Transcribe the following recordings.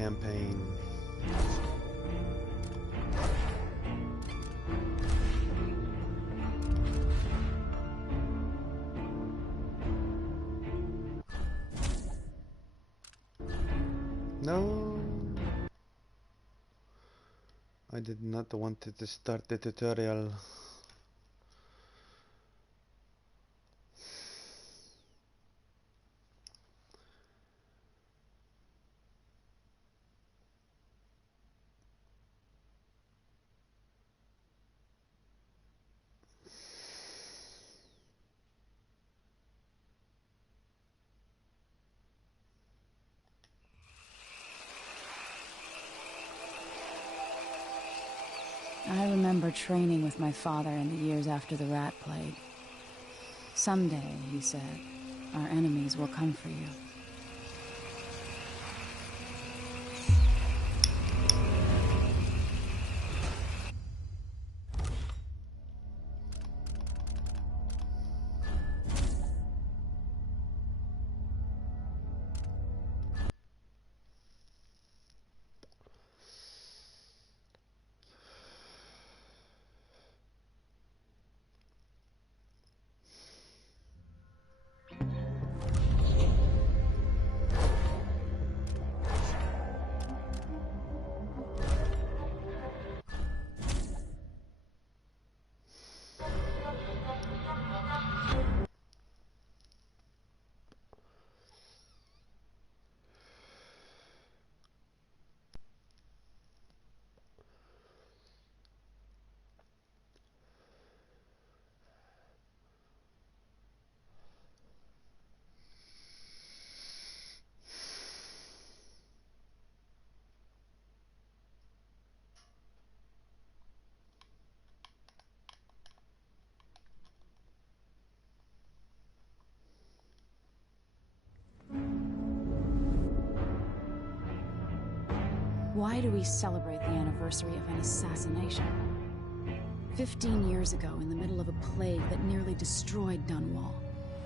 campaign. No, I did not want to start the tutorial. I remember training with my father in the years after the rat plague. Someday, he said, our enemies will come for you. Why do we celebrate the anniversary of an assassination? 15 years ago, in the middle of a plague that nearly destroyed Dunwall,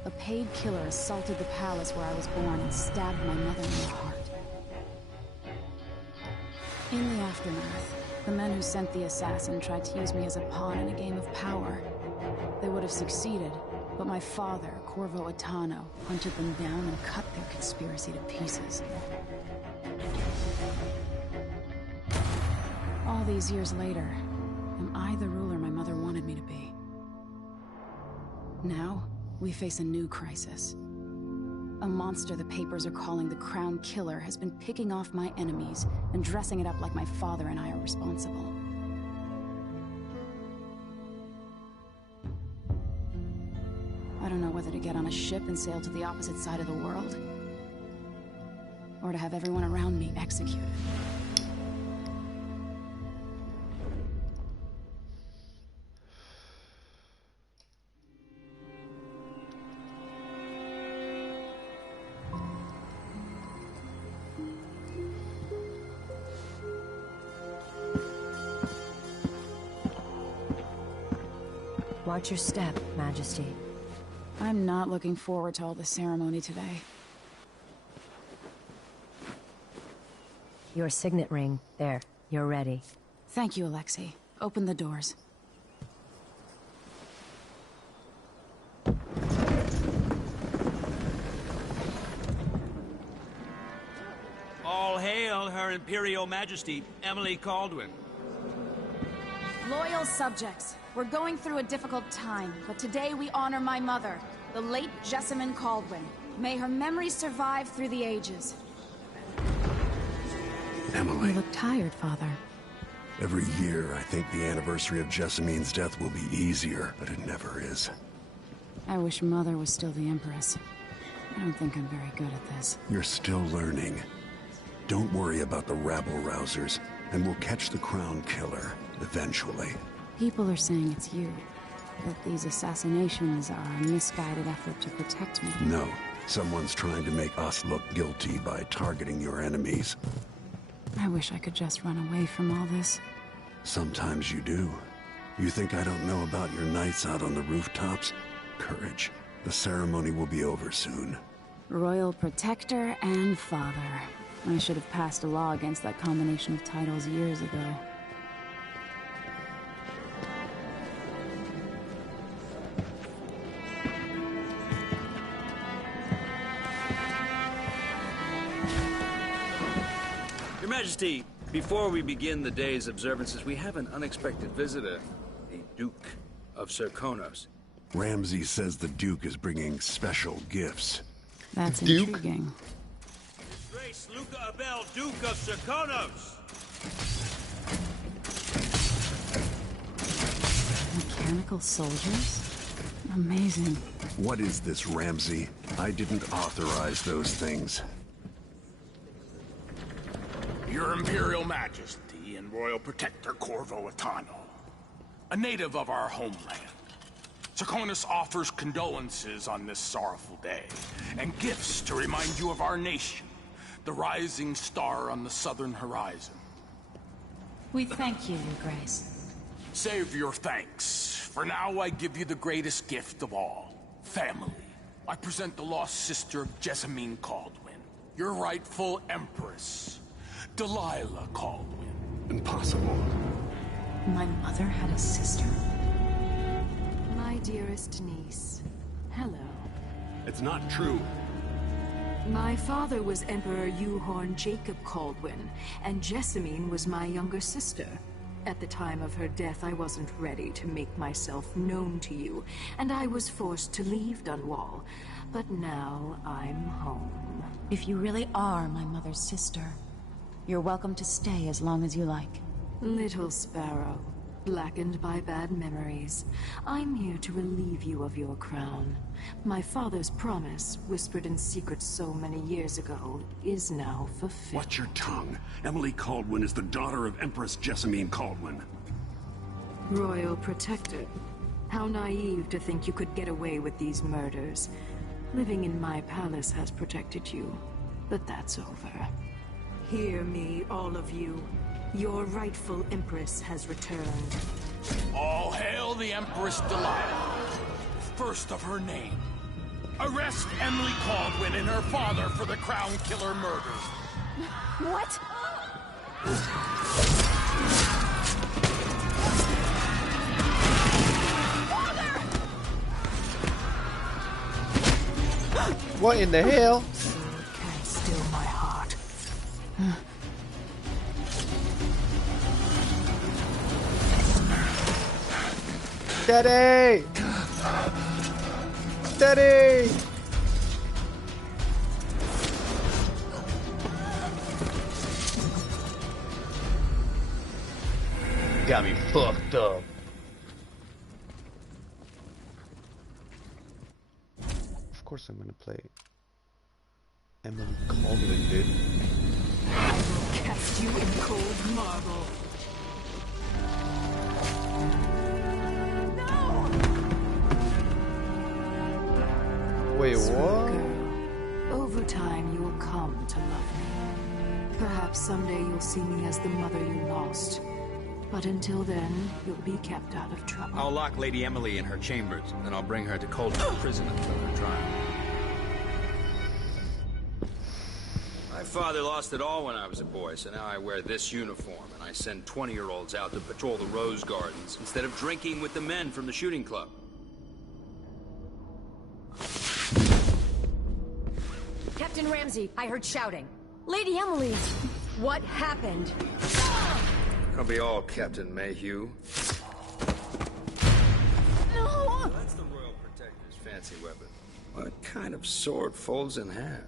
a paid killer assaulted the palace where I was born and stabbed my mother in the heart. In the aftermath, the men who sent the assassin tried to use me as a pawn in a game of power. They would have succeeded, but my father, Corvo Attano, hunted them down and cut their conspiracy to pieces. All these years later, am I the ruler my mother wanted me to be? Now, we face a new crisis. A monster the papers are calling the Crown Killer has been picking off my enemies and dressing it up like my father and I are responsible. I don't know whether to get on a ship and sail to the opposite side of the world, or to have everyone around me executed. Watch your step, Majesty. I'm not looking forward to all the ceremony today. Your signet ring. There. You're ready. Thank you, Alexei. Open the doors. All hail Her Imperial Majesty, Emily Caldwin. Loyal subjects, we're going through a difficult time, but today we honor my mother, the late Jessamine Caldwin. May her memory survive through the ages. Emily. You look tired, Father. Every year, I think the anniversary of Jessamine's death will be easier, but it never is. I wish Mother was still the Empress. I don't think I'm very good at this. You're still learning. Don't worry about the rabble-rousers, and we'll catch the Crown Killer, eventually. People are saying it's you. That these assassinations are a misguided effort to protect me. No. Someone's trying to make us look guilty by targeting your enemies. I wish I could just run away from all this. Sometimes you do. You think I don't know about your nights out on the rooftops? Courage. The ceremony will be over soon. Royal protector and father. I should have passed a law against that combination of titles years ago. Your Majesty, before we begin the day's observances, we have an unexpected visitor, the Duke of Serkonos. Ramsey says the Duke is bringing special gifts. That's Duke? intriguing. His Grace Luca Abel, Duke of Serkonos! Mechanical soldiers? Amazing. What is this, Ramsey? I didn't authorize those things. Your Imperial Majesty and Royal Protector Corvo Atano, a native of our homeland. Serkonos offers condolences on this sorrowful day, and gifts to remind you of our nation, the rising star on the southern horizon. We thank you, Your Grace. Save your thanks. For now, I give you the greatest gift of all, family. I present the lost sister of Jessamine Caldwin, your rightful Empress, Delilah Caldwin. Impossible. My mother had a sister? My dearest niece, hello. It's not true. My father was Emperor Euhorn Jacob Caldwin, and Jessamine was my younger sister. At the time of her death, I wasn't ready to make myself known to you, and I was forced to leave Dunwall. But now I'm home. If you really are my mother's sister, you're welcome to stay as long as you like. Little sparrow, blackened by bad memories, I'm here to relieve you of your crown. My father's promise, whispered in secret so many years ago, is now fulfilled. Watch your tongue. Emily Caldwin is the daughter of Empress Jessamine Caldwin. Royal Protector. How naive to think you could get away with these murders. Living in my palace has protected you, but that's over. Hear me, all of you. Your rightful Empress has returned. All hail the Empress Delilah, first of her name. Arrest Emily Caldwin and her father for the Crown Killer murders. What? What in the hell? Can't still my heart. Daddy! Daddy! Got me fucked up. Of course I'm gonna play Emily Caldwin, dude. I will cast you in cold marble. Wait, Sweet what? girl, over time you will come to love me. Perhaps someday you'll see me as the mother you lost. But until then, you'll be kept out of trouble. I'll lock Lady Emily in her chambers, and I'll bring her to Coldman Prison until her trial. My father lost it all when I was a boy, so now I wear this uniform, and I send 20-year-olds out to patrol the Rose Gardens instead of drinking with the men from the shooting club. Captain Ramsey, I heard shouting. Lady Emily, what happened? That'll be all, Captain Mayhew. No! That's the Royal Protector's fancy weapon. What kind of sword folds in half?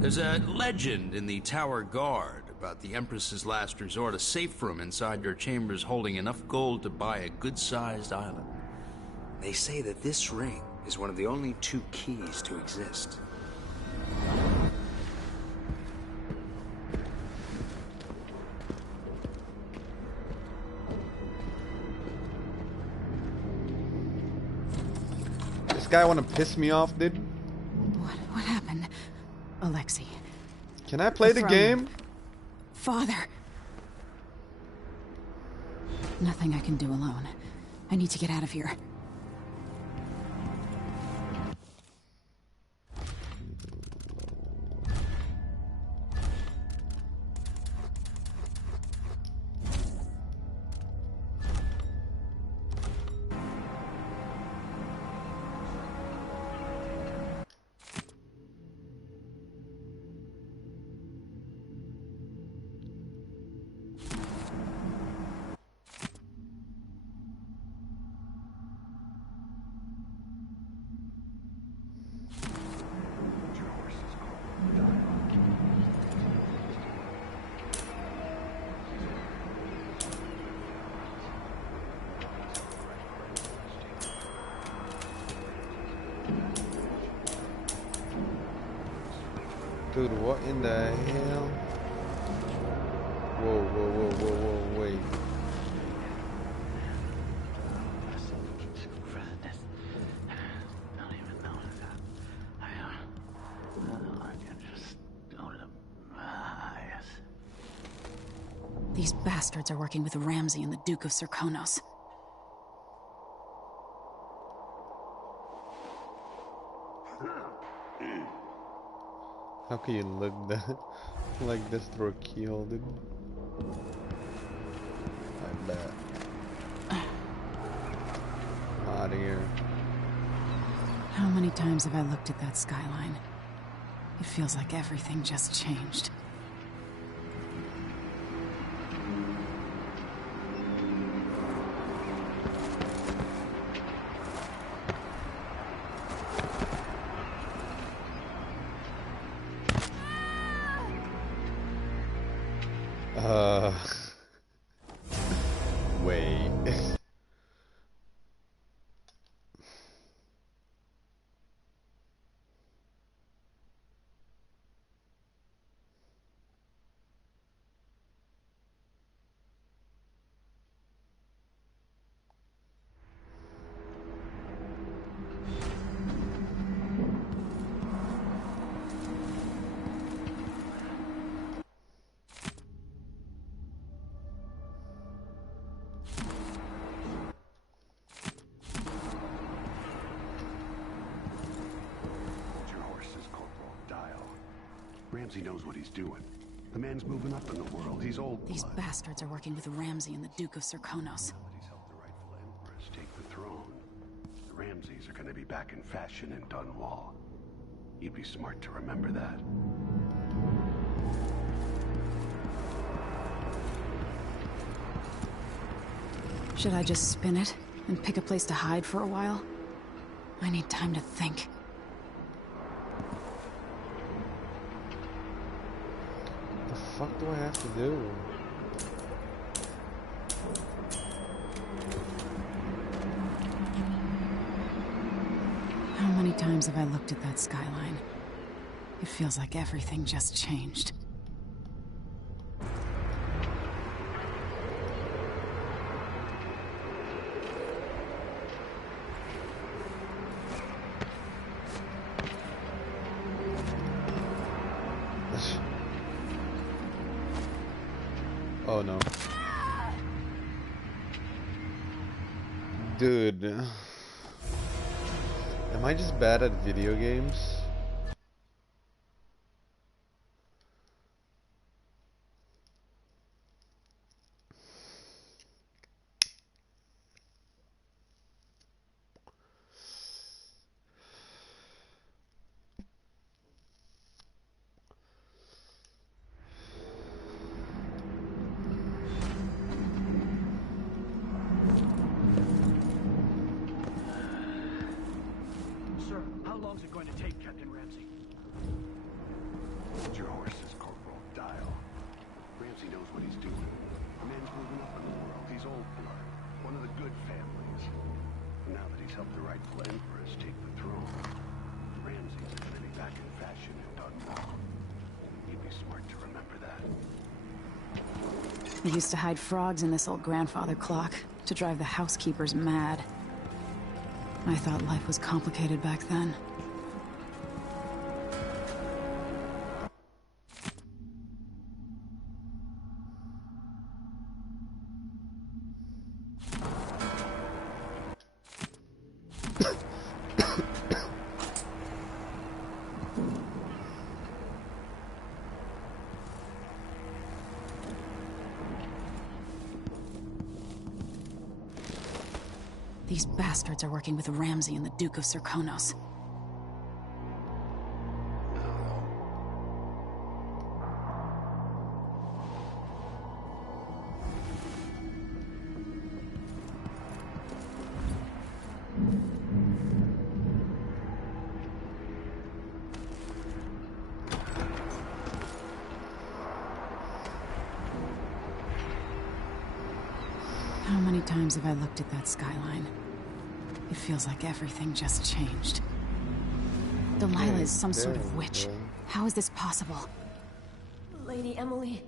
There's a legend in the Tower Guard about the Empress's last resort, a safe room inside your chambers holding enough gold to buy a good-sized island. They say that this ring is one of the only 2 keys to exist. This guy wanna piss me off, dude? What happened? A Alexei. Can I play the throne. game? Father! Nothing I can do alone. I need to get out of here. Dude, what in the hell? Whoa, whoa, whoa, whoa, whoa, wait. These bastards are working with Ramsey and the Duke of Serkonos. How can you look that like this through a keyhole, dude? I bet. Out of here. How many times have I looked at that skyline? It feels like everything just changed. Wait. Ramsey knows what he's doing. The man's moving up in the world. He's old. These bastards are working with Ramsey and the Duke of Serkonos. Now that he's helped the rightful empress take the throne, the Ramseys are going to be back in fashion in Dunwall. You'd be smart to remember that. Should I just spin it and pick a place to hide for a while? I need time to think. The fuck do I have to do? How many times have I looked at that skyline? It feels like everything just changed. Oh no. Dude. Am I just bad at video games? Sir, how long is it going to take, Captain Ramsey? Hold your horses, Corporal. Dial. Ramsey knows what he's doing. The man's moving up in the world. He's old blood. One of the good families. And now that he's helped the rightful empress take the throne, the Ramseys are going to be back in fashion in Dunwall. You'd be smart to remember that. I used to hide frogs in this old grandfather clock to drive the housekeepers mad. I thought life was complicated back then. These bastards are working with Ramsey and the Duke of Serkonos. How many times have I looked at that skyline? It feels like everything just changed. Delilah is some sort of witch. How is this possible? Lady Emily...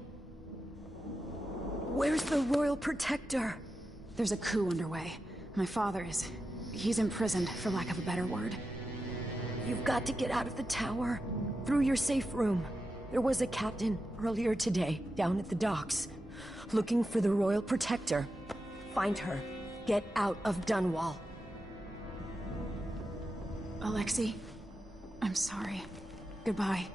Where's the Royal Protector? There's a coup underway. My father is... he's imprisoned, for lack of a better word. You've got to get out of the tower. Through your safe room. There was a captain earlier today, down at the docks. Looking for the Royal Protector. Find her. Get out of Dunwall. Alexei, I'm sorry. Goodbye.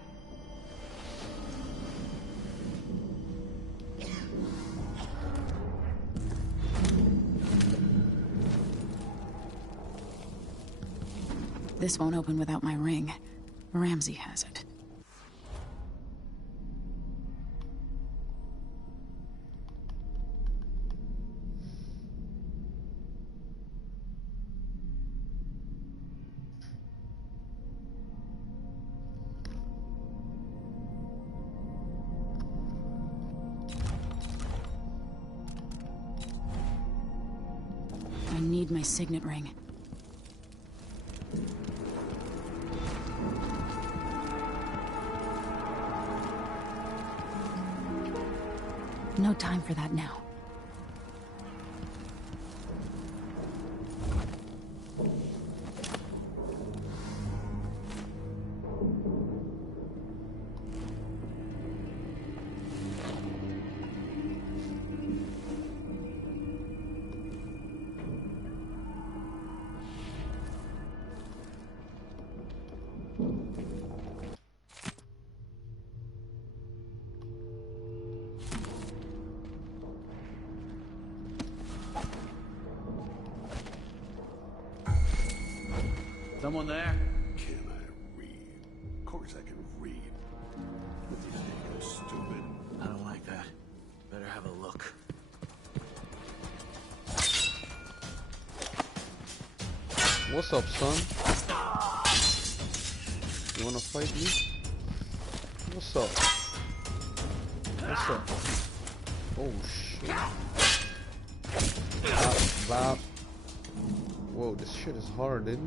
This won't open without my ring. Ramsey has it. I need my signet ring. No time for that now. Someone there? Can I read? Of course I can read. What do you think? I'm stupid. I don't like that. Better have a look. What's up, son? You wanna fight me? What's up? What's up? Oh shit. Bop, bop. Whoa, this shit is hard, dude.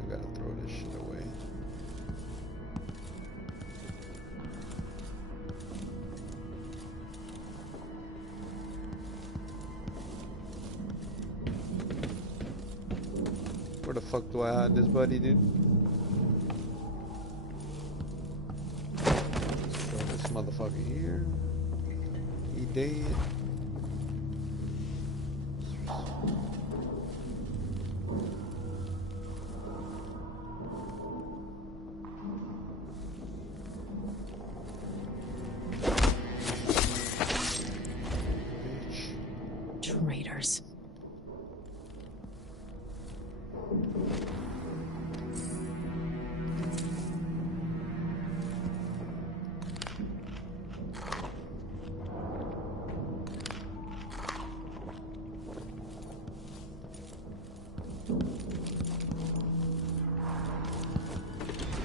I gotta throw this shit away. Where the fuck do I hide this buddy, dude? Throw this motherfucker here. He dead. Traitors.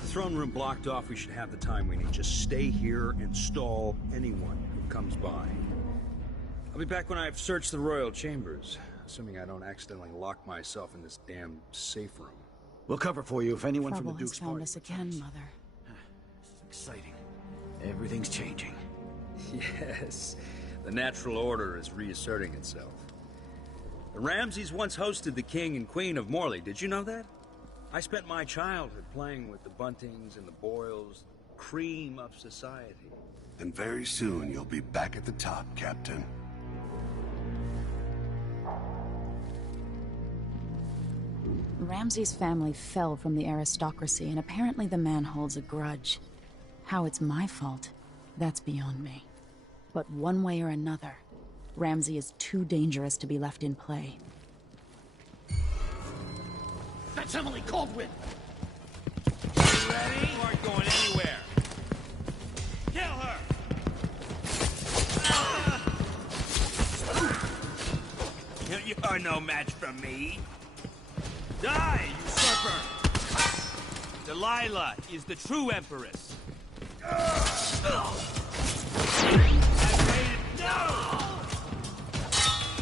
Throne room blocked off, we should have the time we need. Just stay here and stall anyone who comes by. I'll be back when I've searched the royal chambers, assuming I don't accidentally lock myself in this damn safe room. We'll cover for you if anyone Trouble from the has Duke's found party us again, Mother. This is exciting. Everything's changing. Yes, the natural order is reasserting itself. The Ramseys once hosted the King and Queen of Morley, did you know that? I spent my childhood playing with the Buntings and the Boyles, cream of society. And very soon you'll be back at the top, Captain. Ramsey's family fell from the aristocracy, and apparently the man holds a grudge. How it's my fault, that's beyond me. But one way or another, Ramsey is too dangerous to be left in play. That's Emily Caldwin! You ready? You aren't going anywhere. Kill her! You are no match for me. Die, usurper! Delilah is the true empress. I've waited. No!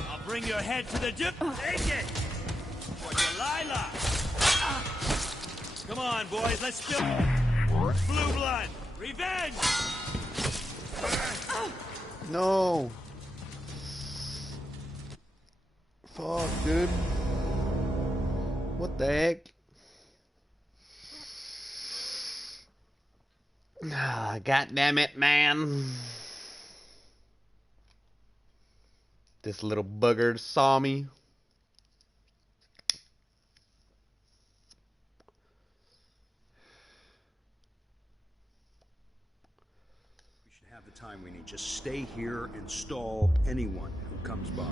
I'll bring your head to the Duke. Take it! For Delilah! Come on, boys, let's spill. Blue blood! Revenge! No. Fuck, dude. What the heck? Ah, God damn it, man. This little bugger saw me. We should have the time we need. Just stay here and stall anyone who comes by.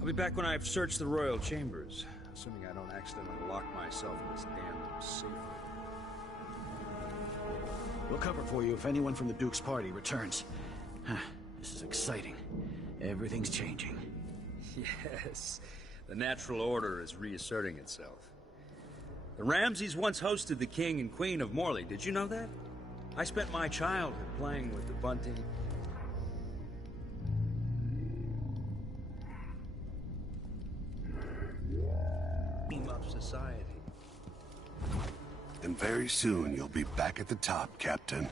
I'll be back when I've searched the royal chambers, assuming I don't accidentally lock myself in this damn safe room. We'll cover for you if anyone from the Duke's party returns. This is exciting. Everything's changing. Yes, the natural order is reasserting itself. The Ramseys once hosted the King and Queen of Morley. Did you know that? I spent my childhood playing with the bunting. Of society. And very soon you'll be back at the top, Captain.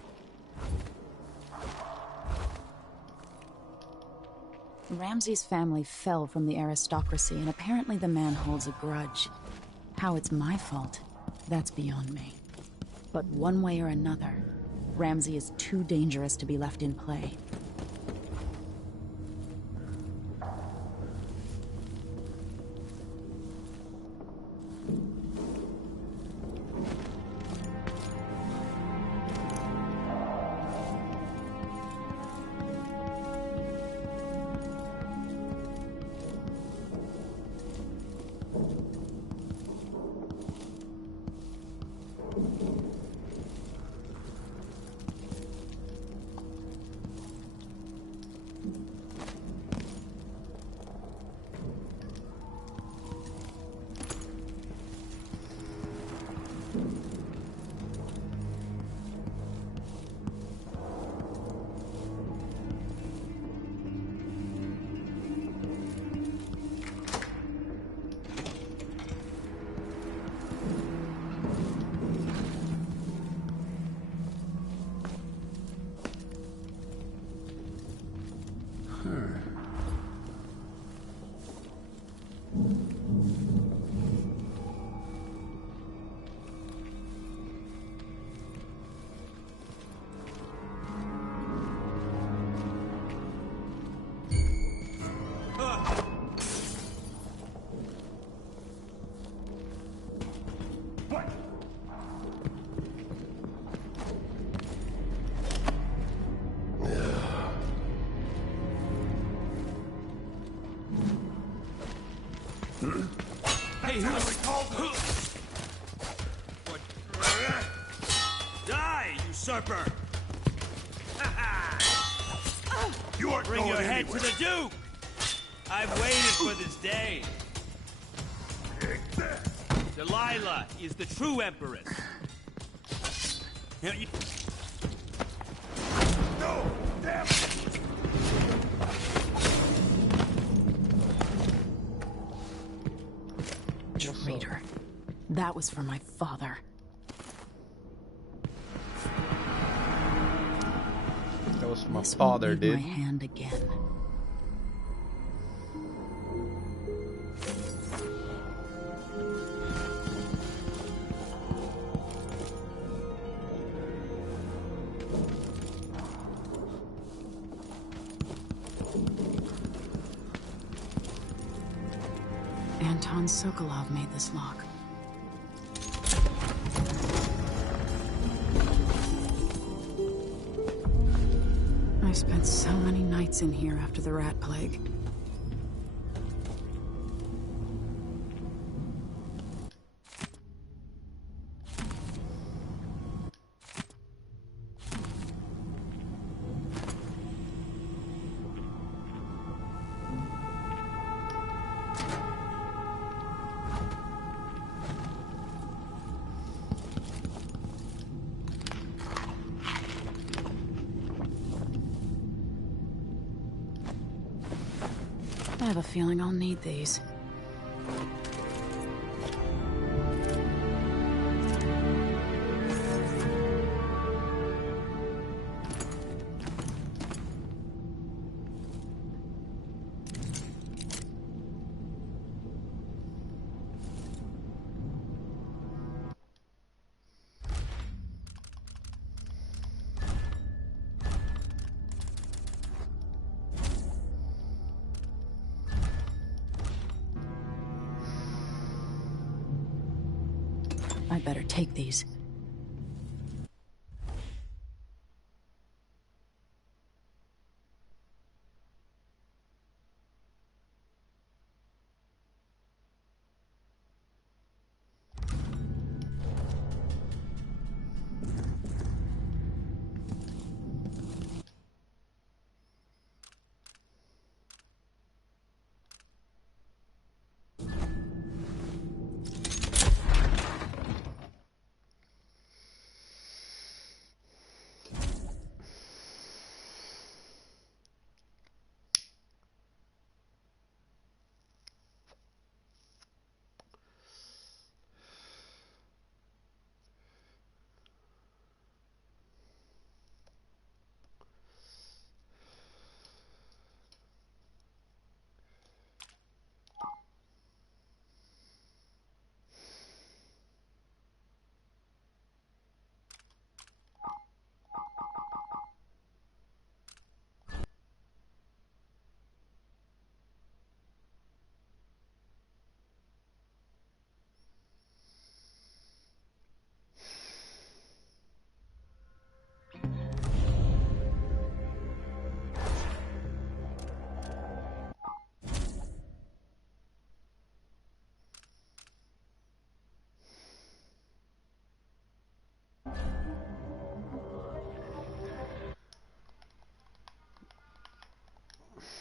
Ramsey's family fell from the aristocracy, and apparently the man holds a grudge. How it's my fault, that's beyond me. But one way or another, Ramsey is too dangerous to be left in play. Hey, who? Die, usurper! You aren't Bring going your head anywhere. to the Duke! I've waited for this day. Delilah is the true empress. You- No! Damn it! Traitor. That was for my father. That was my This father, won't leave dude. my hand again. Anton Sokolov made this lock. I spent so many nights in here after the rat plague. I have a feeling I'll need these. I better take these.